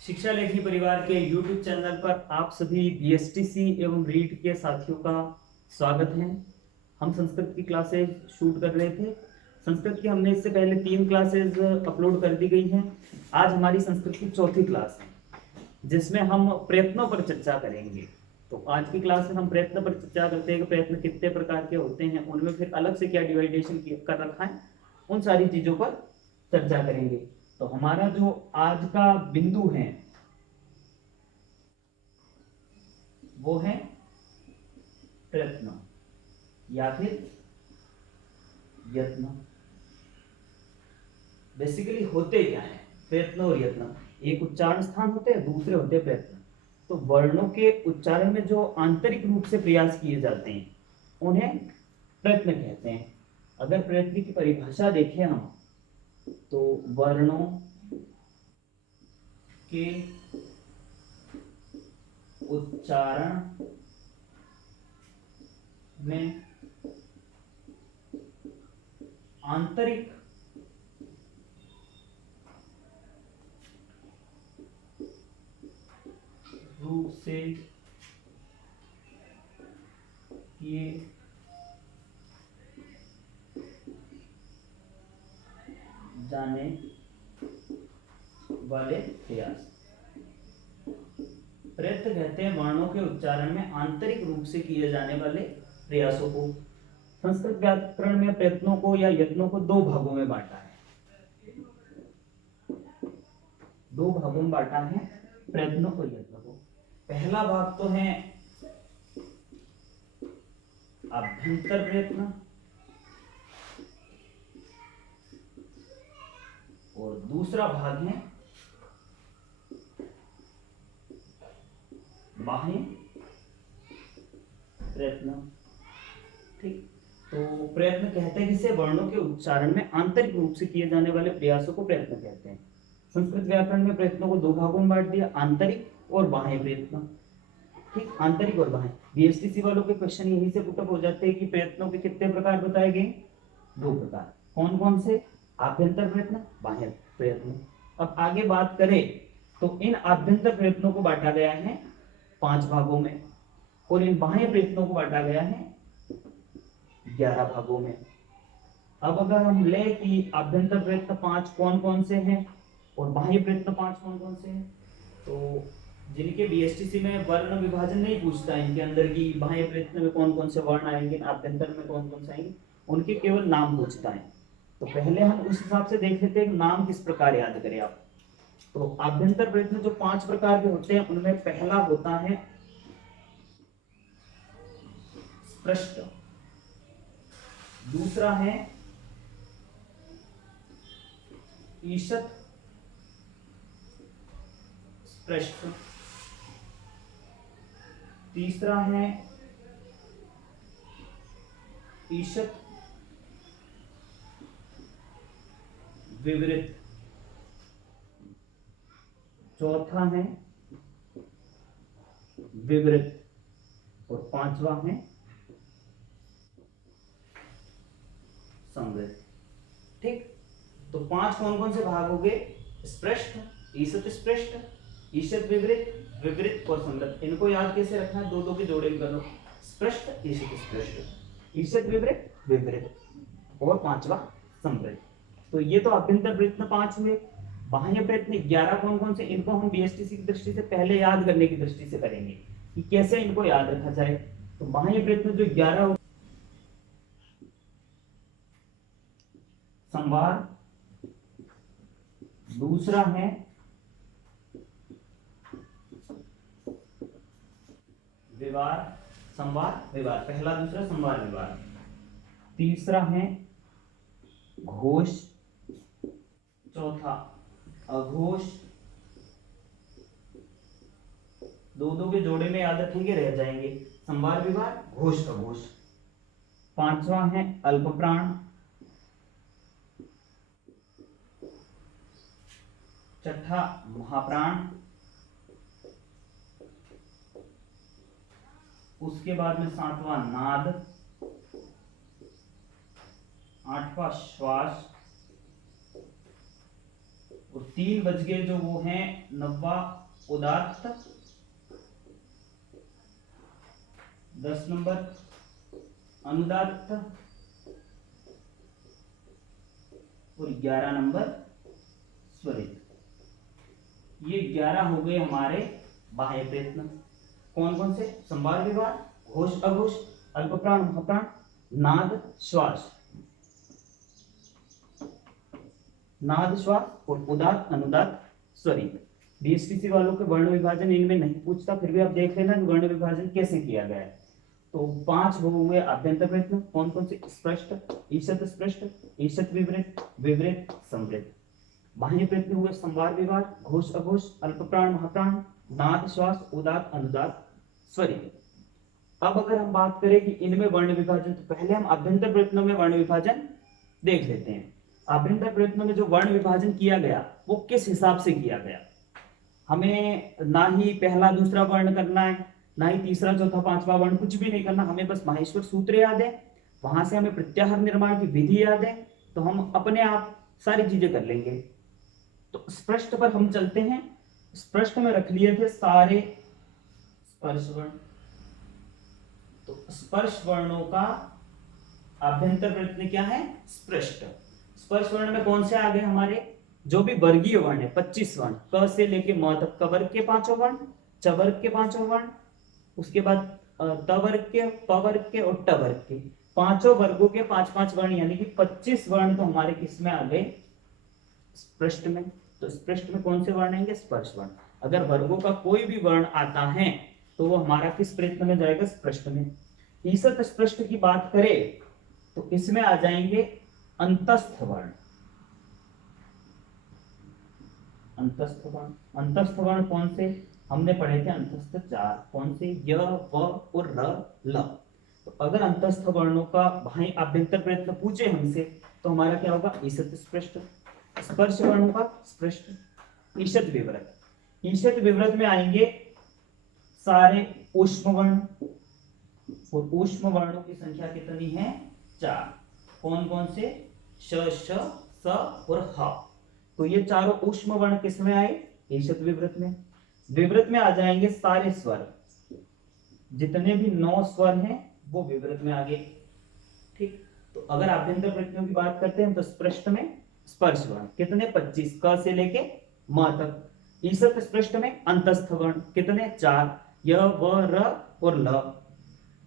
शिक्षा लेखनी परिवार के YouTube चैनल पर आप सभी BSTC एवं रीट के साथियों का स्वागत है। हम संस्कृत की क्लासेज शूट कर रहे थे। संस्कृत की हमने इससे पहले 3 क्लासेज अपलोड कर दी गई हैं। आज हमारी संस्कृत की चौथी क्लास है जिसमें हम प्रयत्नों पर चर्चा करेंगे। तो आज की क्लास में हम प्रयत्न पर चर्चा करते हैं कि प्रयत्न कितने प्रकार के होते हैं, उनमें फिर अलग से क्या डिवाइडेशन कर रखा है, उन सारी चीजों पर चर्चा करेंगे। तो हमारा जो आज का बिंदु है वो है प्रयत्न या फिर यत्न। बेसिकली होते क्या है प्रयत्न और यत्न? एक उच्चारण स्थान होते हैं, दूसरे होते हैं प्रयत्न। तो वर्णों के उच्चारण में जो आंतरिक रूप से प्रयास किए जाते हैं उन्हें प्रयत्न कहते हैं। अगर प्रयत्न की परिभाषा देखें हम तो वर्णों के उच्चारण में आंतरिक रूप से किए जाने वाले प्रयास प्रयत्न कहते हैं वर्णों के उच्चारण में आंतरिक रूप से किए जाने वाले प्रयासों को। संस्कृत व्याकरण में प्रयत्नों को या यत्नों को दो भागों में बांटा है। प्रयत्नों को यत्नों को। पहला भाग तो है अभ्यंतर प्रयत्न और दूसरा भाग है बाह्य प्रयत्न। ठीक, तो प्रयत्न कहते हैं किसे? वर्णों के उच्चारण में आंतरिक रूप से किए जाने वाले प्रयासों को प्रयत्न कहते हैं। संस्कृत व्याकरण में प्रयत्नों को दो भागों में बांट दिया, आंतरिक और बाह्य प्रयत्न। ठीक, आंतरिक और बाह्य। बीएसटीसी वालों के क्वेश्चन यहीं से पुटअप हो जाते हैं कि प्रयत्नों के कितने प्रकार बताए गए? 2 प्रकार। कौन कौन से? आभ्यंतर प्रयत्न, बाह्य प्रयत्न। अब आगे बात करें तो इन आभ्यंतर प्रयत्नों को बांटा गया है 5 भागों में और इन बाह्य प्रयत्नों को बांटा गया है 11 भागों में। अब अगर हम ले कि आभ्यंतर प्रयत्न 5 कौन कौन से हैं और बाह्य प्रयत्न 5 कौन कौन से हैं, तो जिनके बीएसटीसी में वर्ण विभाजन नहीं पूछता है इनके अंदर की बाह्य प्रयत्न में कौन कौन से वर्ण आएंगे, आभ्यंतर में कौन कौन से आएंगे, उनके केवल नाम पूछता है। तो पहले हम उस हिसाब से देख लेते हैं नाम किस प्रकार याद करें आप। तो आभ्यंतर प्रयत्न जो 5 प्रकार के होते हैं उनमें पहला होता है स्पष्ट, दूसरा है ईषत् स्पष्ट, तीसरा है ईषत् विवृत, चौथा है विवृत और पांचवा है संवृत। ठीक, तो 5 कौन कौन से भाग हो गए? स्पष्ट, ईषत् स्पष्ट, ईषत् विवृत, विवृत और संवृत। इनको याद कैसे रखना है? दो दो के जोड़े कर लो। स्पष्ट, ईषत् स्पष्ट, ईषत् विवृत, विवृत और पांचवा संवृत। तो ये तो आभ्यंतर प्रयत्न 5 हुए। बाह्य प्रयत्न 11 कौन कौन से? इनको हम बीएसटीसी की दृष्टि से पहले याद करने की दृष्टि से करेंगे कि कैसे इनको याद रखा जाए। तो बाह्य प्रयत्न जो 11 संवार, दूसरा है विवार, संवार विवार, पहला दूसरा संवार विवार, तीसरा है घोष, चौथा अघोष। दो दो के जोड़े में याद रखेंगे, रह जाएंगे। संवार विवार, घोष अघोष। पांचवा है अल्पप्राण, छठा महाप्राण, उसके बाद में 7वां नाद, 8वां श्वास, और 3 बच गए जो वो हैं नव्वा उदात्त, 10 नंबर अनुदात्त और 11 नंबर स्वरित। ये 11 हो गए हमारे बाह्य प्रयत्न। कौन कौन से? संवार विवार, घोष अघोष, अल्पप्राण महाप्राण, नाद श्वास, नाद श्वास और उदात्त अनुदात्त स्वरित। बीएसटीसी वालों के वर्ण विभाजन इनमें नहीं पूछता, फिर भी आप देख लेना कि वर्ण विभाजन कैसे किया गया है। तो 5 वो हुए आभ्यंतर प्रयत्न। कौन कौन से? स्पष्ट, ईशत स्पष्ट, ईशत विवृत, विवृत संवृत। बाह्य प्रयत्न हुए संवार विवार, घोष अघोष, अल्पप्राण महाप्राण, नाद श्वास, उदात्त अनुदात्त स्वरित। अब अगर हम बात करें कि इनमें वर्ण विभाजन, तो पहले हम आभ्यंतर प्रयत्नों में वर्ण विभाजन देख लेते हैं। आभ्यंतर प्रयत्नों में जो वर्ण विभाजन किया गया वो किस हिसाब से किया गया। हमें ना ही पहला दूसरा वर्ण करना है, ना ही तीसरा चौथा पांचवा वर्ण, कुछ भी नहीं करना। हमें बस माहेश्वर सूत्र याद है, वहां से हमें प्रत्याहार निर्माण की विधि याद है, तो हम अपने आप सारी चीजें कर लेंगे। तो स्पष्ट पर हम चलते हैं। स्पष्ट में रख लिए थे सारे स्पर्श वर्ण। तो स्पर्श वर्णों का आभ्यंतर प्रयत्न क्या है? स्पष्ट। स्पर्श वर्ण में कौन से आ गए हमारे? जो भी वर्गीय वर्ण है 25 वर्ण, क से लेके म तक क वर्ग के 5 वर्ण, च वर्ग के 5 वर्ण, उसके बाद त वर्ग के, प वर्ग के और ट वर्ग के 5 वर्गों के 5-5 वर्ण, यानी कि 25 वर्ण तो हमारे किसमें आ गए? स्पष्ट में। तो स्पष्ट में कौन से वर्ण आएंगे? स्पर्श वर्ण। अगर वर्गों का कोई भी वर्ण आता है तो वो हमारा किस प्रयत्न में जाएगा? स्पष्ट में। ईसत स्पष्ट की बात करें तो इसमें आ जाएंगे अंतस्थ वर्ण। अंतस्थ वर्ण, अंतस्थ वर्ण कौन से? हमने पढ़े थे अंतस्थ 4। कौन से? य, व और र, ल। तो अगर अंतस्थ वर्णों का बाह्य आभ्यंतर प्रयत्न पूछे हमसे तो हमारा क्या होगा? ईशत स्पष्ट। स्पर्श वर्णों का स्पष्ट, ईशत विवृत। ईशत विवृत में आएंगे सारे ऊष्म वर्ण, और ऊष्म वर्णों की संख्या कितनी है? 4। कौन कौन से? श, श, स और ह। तो ये चारों ऊष्म वर्ण किसमें आए? ईशत विवृत में। विवृत में आ जाएंगे सारे स्वर, जितने भी 9 स्वर हैं वो विवृत में आ गए। ठीक। तो अगर आभ्यंतर प्रयत्नों की बात करते हैं तो स्पष्ट में स्पर्श वर्ण कितने? 25, क से लेके म तक। ईशत स्पष्ट में अंतस्थ वर्ण कितने? 4, य, व, र और ल।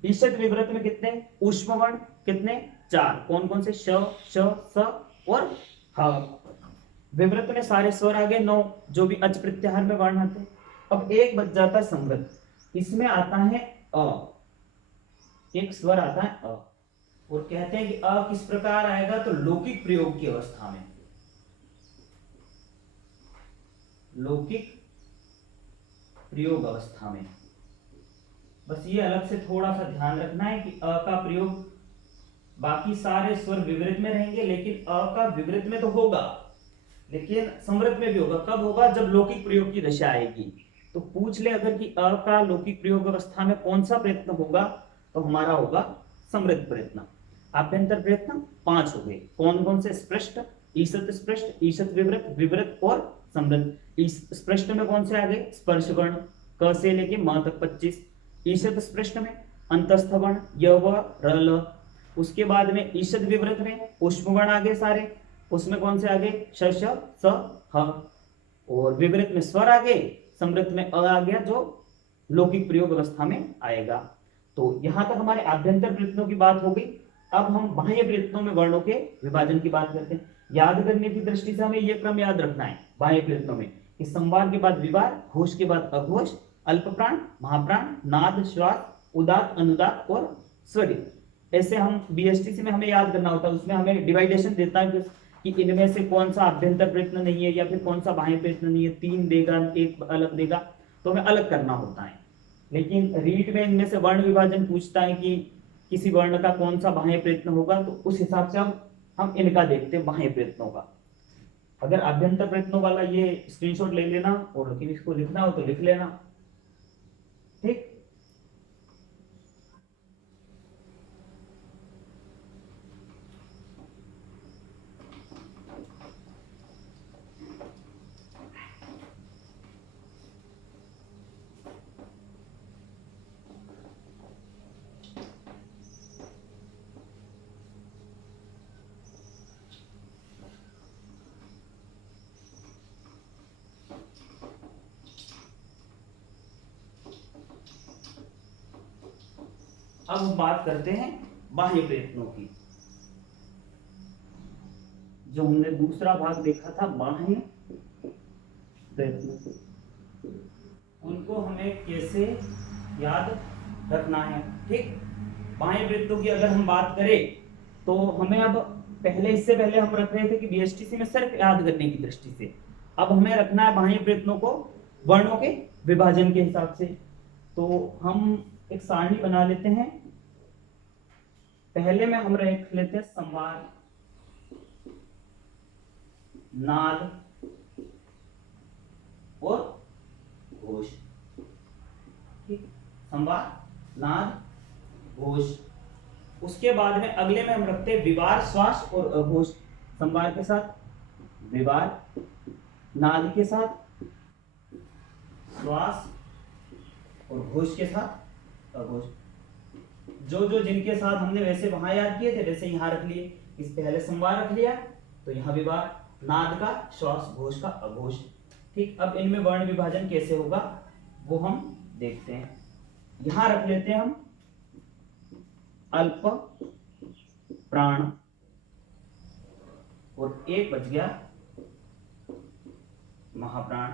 ईशत विवृत में कितने? ऊष्म वर्ण कितने? 4। कौन कौन से? श, श, स और ह। विवृत में सारे स्वर आ गए 9, जो भी अच प्रत्याहार में वर्ण आते हैं। अब एक बच जाता है संवृत। इसमें आता है अ, एक स्वर आता है अ, और कहते हैं कि अ किस प्रकार आएगा? तो लौकिक प्रयोग की अवस्था में। लौकिक प्रयोग अवस्था में। बस ये अलग से थोड़ा सा ध्यान रखना है कि अ का प्रयोग, बाकी सारे स्वर विवृत में रहेंगे, लेकिन अ का विवृत में तो होगा, लेकिन समृद्ध में भी होगा। कब होगा? जब लौकिक प्रयोग की दशा आएगी। तो पूछ ले अगर कि अ का लौकिक प्रयोग अवस्था में कौन सा प्रयत्न होगा, तो हमारा होगा समृद्ध प्रयत्न। आभ्यंतर प्रयत्न 5 हो गए। कौन कौन से? स्पष्ट, ईशत स्पष्ट, ईशत विवृत, विवृत और समृद्ध। स्पष्ट में कौन से आ गए? स्पर्श वर्ण, क से लेके म तक 25। ईशत स्पष्ट में अंतस्थ वर्ण, य, व, र, ल। उसके बाद में ईशत विवृत में ऊष्म वर्ण आ गए सारे, उसमें कौन से आ गए? श, श, स, ह। और विवृत में स्वर आ गए, समृद्ध में अ आ गया, जो लौकिक प्रयोग अवस्था में आएगा। तो यहां तक हमारे आभ्यंतर प्रयत्नों की बात हो गई। अब हम बाह्य प्रयत्नों में वर्णों के विभाजन की बात करते हैं। याद करने की दृष्टि से हमें यह क्रम याद रखना है बाह्य प्रयत्नों में कि संवार के बाद विवार, घोष के बाद अघोष, अल्पप्राण, महाप्राण, नाद, श्वास, उदात्त, अनुदात्त और स्वरित। ऐसे हम बीएसटीसी में हमें याद करना होता है, उसमें हमें डिवाइडेशन देता है कि इनमें से कौन सा आभ्यंतर प्रयत्न नहीं है या फिर कौन सा बाह्य प्रयत्न नहीं है। 3 देगा, एक अलग देगा, तो हमें अलग करना होता है। लेकिन रीट में इनमें से वर्ण विभाजन पूछता है कि किसी वर्ण का कौन सा बाह्य प्रयत्न होगा, तो उस हिसाब से हम इनका देखते हैं बाह्य प्रयत्नों का। अगर आभ्यंतर प्रयत्नों वाला ये स्क्रीनशॉट ले लेना और इसको लिखना हो तो लिख लेना। ठीक। अब हम बात करते हैं बाह्य प्रयत्नों की। जो हमने दूसरा भाग देखा था बाह्य प्रयत्न, उनको हमें कैसे याद रखना है। ठीक, बाह्य प्रयत्नों की अगर हम बात करें तो हमें अब इससे पहले हम रख रहे थे कि बीएसटीसी में सिर्फ याद करने की दृष्टि से, अब हमें रखना है बाह्य प्रयत्नों को वर्णों के विभाजन के हिसाब से। तो हम एक सारणी बना लेते हैं। पहले में हम रख लेते हैं संवार, नाद और घोष। ठीक, संवार, नाद, घोष। उसके बाद में अगले में हम रखते हैं विवार, श्वास और अघोष। संवार के साथ विवार, नाद के साथ श्वास और घोष के साथ अघोष। जो जो जिनके साथ हमने वैसे वहां याद किए थे वैसे यहां रख लिए। इस पहले संवार रख लिया तो यहाँ विवार, नाद का, श्वास, घोष का अघोष। ठीक, अब इनमें वर्ण विभाजन कैसे होगा वो हम देखते हैं। यहां रख लेते हैं हम अल्प प्राण और एक बच गया महाप्राण।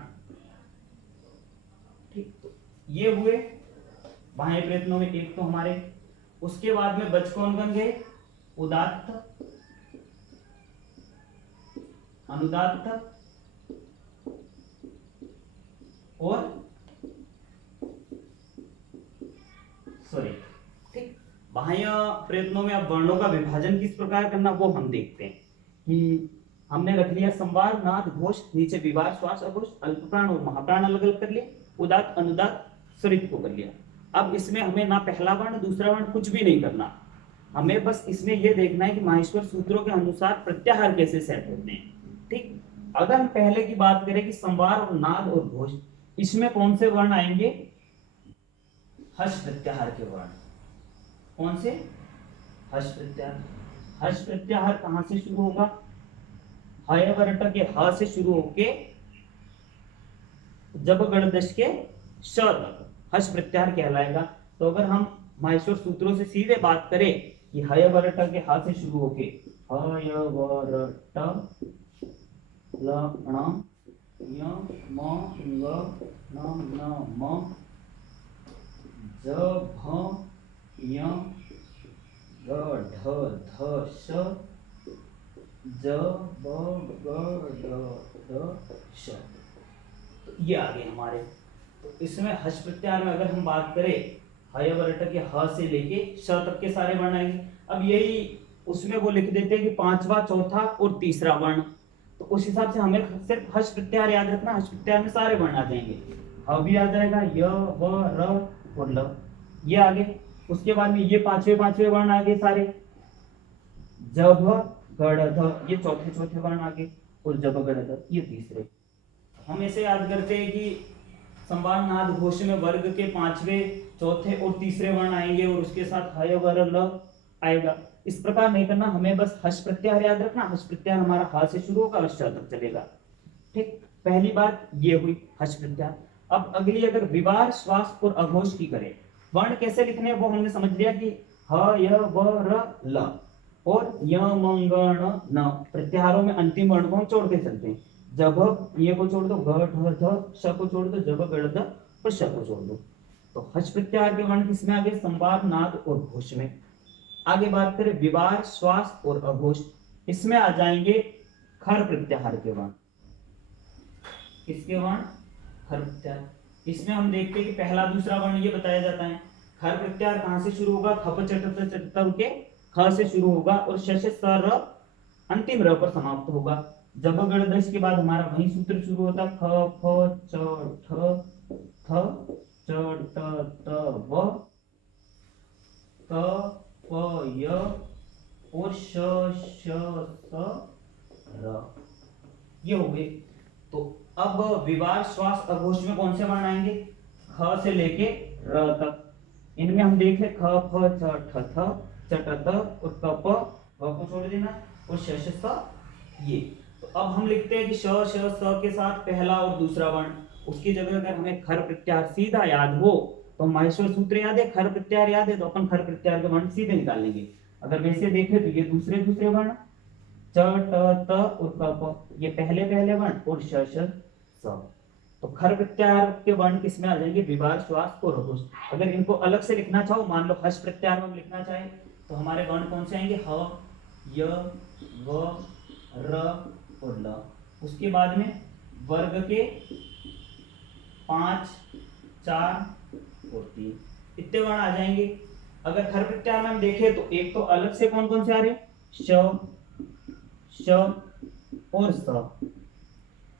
ठीक, तो ये हुए बाह्य प्रयत्नों में एक तो हमारे। उसके बाद में बच कौन बन गए? उदात्त, अनुदात्त और सॉरी। ठीक, बाह्य प्रयत्नों में अब वर्णों का विभाजन किस प्रकार करना वो हम देखते हैं। कि हमने रख लिया संवार, नाद, घोष, नीचे विवार, श्वास, अघोष, अल्पप्राण और महाप्राण अलग अलग कर लिए, उदात्त, अनुदात्त, स्वरित को कर लिया। अब इसमें हमें ना पहला वर्ण दूसरा वर्ण कुछ भी नहीं करना, हमें बस इसमें यह देखना है कि माहेश्वर सूत्रों के अनुसार प्रत्याहार कैसे सेट होते हैं। ठीक, अगर हम पहले की बात करें कि संवार और नाद और घोष, इसमें कौन से वर्ण आएंगे? हर्ष प्रत्याहार के वर्ण। कौन से? हर्ष प्रत्याहार। हर्ष प्रत्याहार कहां से शुरू होगा? हय वर्ट के ह से शुरू होके जब गणदश के श तक हर्ष प्रत्याहार कहलाएगा। तो अगर हम माहेश्वर सूत्रों से सीधे बात करें कि हय वर्ट के ह से शुरू होके हय वर्ट ल ण य म ग न म ज भ य ग ढ ध श ज ब ग ड द श। तो ये आ गए हमारे। तो इसमें हर्ष प्रत्याहार में अगर हम बात करें हय वर्ट के ह से लेके श तक के सारे वर्ण आएंगे। अब यही उसमें वो लिख देते हैं कि पांचवा, चौथा और तीसरा वर्ण। तो उस हिसाब से हमें सिर्फ हर्ष प्रत्याहार याद रखना। हर्ष प्रत्याहार में सारे वर्ण आ जाएंगे। ह भी आ जाएगा, य व र और ल, ये आगे। उसके बाद में ये पांचवे वर्ण आ गए सारे। जब गढ़ ध, ये चौथे वर्ण आ गए। और जब गढ़ ध, ये तीसरे। हम ऐसे याद करते हैं कि संवार, नाद, घोष में वर्ग के पांचवे, चौथे और तीसरे वर्ण आएंगे और उसके साथ हय वर ल आएगा। इस प्रकार नहीं करना, हमें बस हर्ष प्रत्याहार याद रखना। हर्ष प्रत्याहार हमारा ह से शुरू होगा और श तक चलेगा। ठीक, पहली बात ये हुई हर्ष प्रत्याहार। अब अगली अगर विवार, श्वास और अघोष की करें, वर्ण कैसे लिखने वो हमने समझ लिया कि ह य व र ल और य म ग ण न। प्रत्याहारों में अंतिम वर्ण को हम छोड़ते चलते हैं। जब ये को छोड़ दो, ग ढ ध, श को छोड़ दो, जब गढ़ ध और श को छोड़ दो। तो हर्ष प्रत्याहार के वर्ण किसमें आ गए? संवार, नाद और घोष में। आगे बात करें विवार, श्वास और अघोष, इसमें आ जाएंगे खर प्रत्याहार के वर्ण। किसके वर्ण? खर प्रत्याहार। इसमें हम देखते हैं कि पहला दूसरा वर्ण ये बताया जाता है। खर प्रत्याहार कहां से शुरू होगा? खप चट चट के ख से शुरू होगा और श से स र अंतिम र पर समाप्त होगा। जब गणदश के बाद हमारा वही सूत्र शुरू होता है, ख फ च ठ थ च ट त व क प य और श श स र, ये हो गए। तो अब विवार, श्वास, अघोष में कौन से वर्ण आएंगे? ख से लेके र तक। इनमें हम देख ले ख फ च ठ थ च ट त और क प व को छोड़ देना और श श स ये। तो अब हम लिखते हैं कि श श स के साथ पहला और दूसरा वर्ण, उसकी जगह अगर हमें खर प्रत्याहार सीधा याद हो तो माहेश्वर सूत्र याद है, खर प्रत्याहार याद है, तो अपन खर प्रत्याहार के वर्ण सीधे निकालेंगे। अगर वैसे देखें तो ये दूसरे दूसरे वर्ण च ट त और क प, ये पहले पहले वर्ण और श श स। तो खर प्रत्याहार के वर्ण किसमें आ जाएंगे, विभार, श्वास और अघोष। अगर इनको अलग से लिखना चाहो, मान लो हर्ष प्रत्याहार में हम लिखना चाहे तो हमारे वर्ण कौन से आएंगे, ह य व र और ल। उसके बाद में वर्ग के 5 4 और 3 इतने वर्ण आ जाएंगे। अगर खर प्रत्याहार में हम देखें तो एक तो अलग से कौन कौन से आ रहे, श श और स,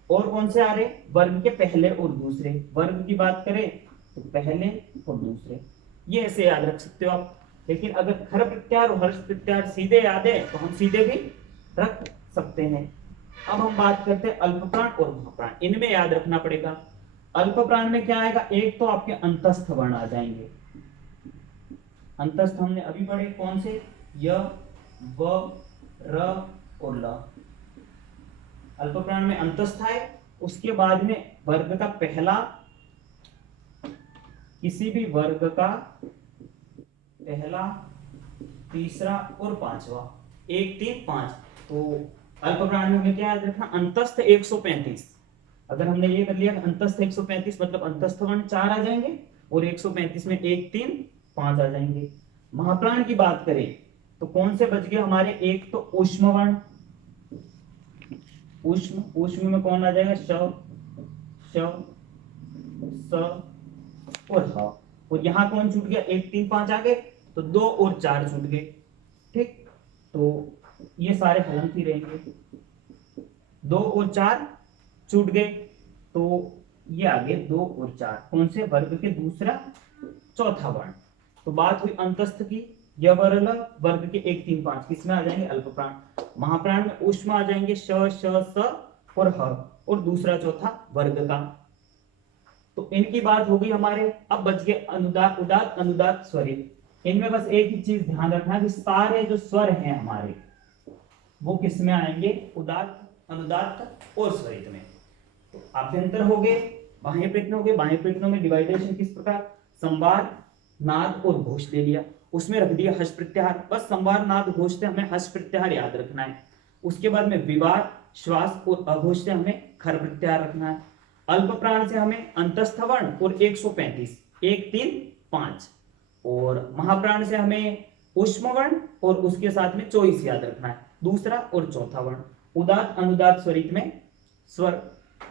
और कौन से आ रहे, वर्ग के पहले और दूसरे। वर्ग की बात करें तो पहले और दूसरे, ये ऐसे याद रख सकते हो आप। लेकिन अगर खर प्रत्याहार और हर्ष प्रत्याहार सीधे याद है तो हम सीधे भी रख सकते हैं। अब हम बात करते हैं अल्प प्राण और महाप्राण, इनमें याद रखना पड़ेगा। अल्प प्राण में क्या आएगा, एक तो आपके अंतस्थ वर्ण आ जाएंगे। अंतस्थ हमने अभी पढ़े कौन से, य व र और ल। अल्प प्राण में अंतस्थ है, उसके बाद में वर्ग का पहला, किसी भी वर्ग का पहला, तीसरा और पांचवा, 1 3 5। तो अल्प प्राण में हमें क्या याद रखना, अंतस्थ 135। अगर हमने ये कर लिया अंतस्थ 135 मतलब अंतस्थ वर्ण 4 आ जाएंगे और 135 में 1 3 5 आ जाएंगे। महाप्राण की बात करें तो कौन से बच गए हमारे, एक तो ऊष्म वर्ण, ऊष्म, ऊष्म में कौन आ जाएगा, श श स और ह। और यहाँ कौन छूट गया, 1 3 5 आ गए तो 2 और 4 छूट गए। ठीक, तो ये सारे हलंत ही रहेंगे, 2 और 4 छूट गए तो ये आ गए 2 और 4 कौन से, वर्ग के दूसरा चौथा वर्ण। तो बात हुई अंतस्थ की, यह वर्ग के 1 3 5 किसमें आ जाएंगे, अल्प प्राण। महाप्राण में ऊष्म आ जाएंगे श श स और ह और दूसरा चौथा वर्ग का। तो इनकी बात हो गई हमारे। अब बच गए अनुदात, उदात, अनुदात, स्वरित। इनमें बस एक ही चीज ध्यान रखना कि सारे जो स्वर हैं हमारे वो किसमें आएंगे, उदात, अनुदात और स्वरित में। तो आभ्यंतर हो गए, बाह्य प्रयत्न हो गए। बाह्य प्रयत्नों में डिवाइडेशन किस प्रकार, संवार, नाद और घोष ले लिया, उसमें रख दिया हर्ष प्रत्याहार। बस संवार, नाद, घोष से हमें हर्ष प्रत्याहार याद रखना है। उसके बाद में विवार, श्वास और अघोष से हमें खर प्रत्याहार रखना है। अल्प प्राण से हमें अंतस्थ वर्ण और 135 1 3 5, और महाप्राण से हमें ऊष्म वर्ण और उसके साथ में 24 याद रखना है, दूसरा और चौथा वर्ण। उदात, अनुदात, स्वरित में स्वर।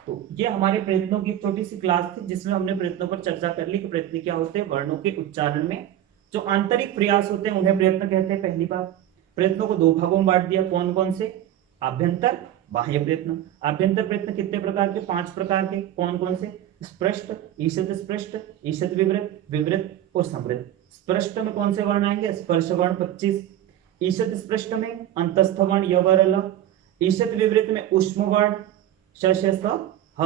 तो ये हमारे प्रयत्नों की एक छोटी सी क्लास थी जिसमें हमने प्रयत्नों पर चर्चा कर ली कि प्रयत्न क्या होते हैं। वर्णों के उच्चारण में जो आंतरिक प्रयास होते हैं उन्हें प्रयत्न कहते हैं। पहली बार प्रयत्नों को 2 भागों में बांट दिया, कौन कौन से, आभ्यंतर, बाह्य प्रयत्न। आभ्यंतर प्रयत्न कितने प्रकार के, 5 प्रकार के, कौन कौन से, स्पृष्ट, ईषद स्पृष्ट, ईषद विवृत, विवृत और समृत। स्पृष्ट में कौन से वर्ण आएंगे, स्पर्श वर्ण 25। ईषद स्पृष्ट में अंतस्थ वर्ण य व र ल। ईषद विवृत में ऊष्म वर्ण श श स ह,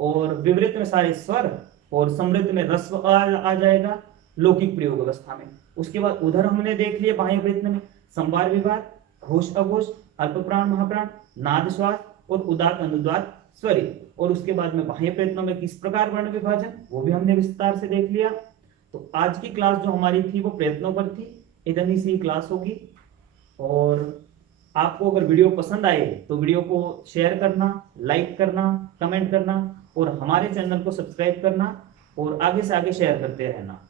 और विवृत में सारे स्वर, और समृद्ध में रस्व आ जाएगा लौकिक प्रयोग अवस्था में। उसके बाद उधर हमने देख लिया बाह्य प्रयत्न में संवार, विवार, घोष, अघोष, अल्प प्राण, महाप्राण, नाद, श्वास और उदात, अनुदात, स्वरित। और उसके बाद में बाह्य प्रयत्नों में किस प्रकार वर्ण विभाजन, वो भी हमने विस्तार से देख लिया। तो आज की क्लास जो हमारी थी वो प्रयत्नों पर थी, इतनी सी क्लास होगी। और आपको अगर वीडियो पसंद आए तो वीडियो को शेयर करना, लाइक करना, कमेंट करना और हमारे चैनल को सब्सक्राइब करना और आगे से आगे शेयर करते रहना।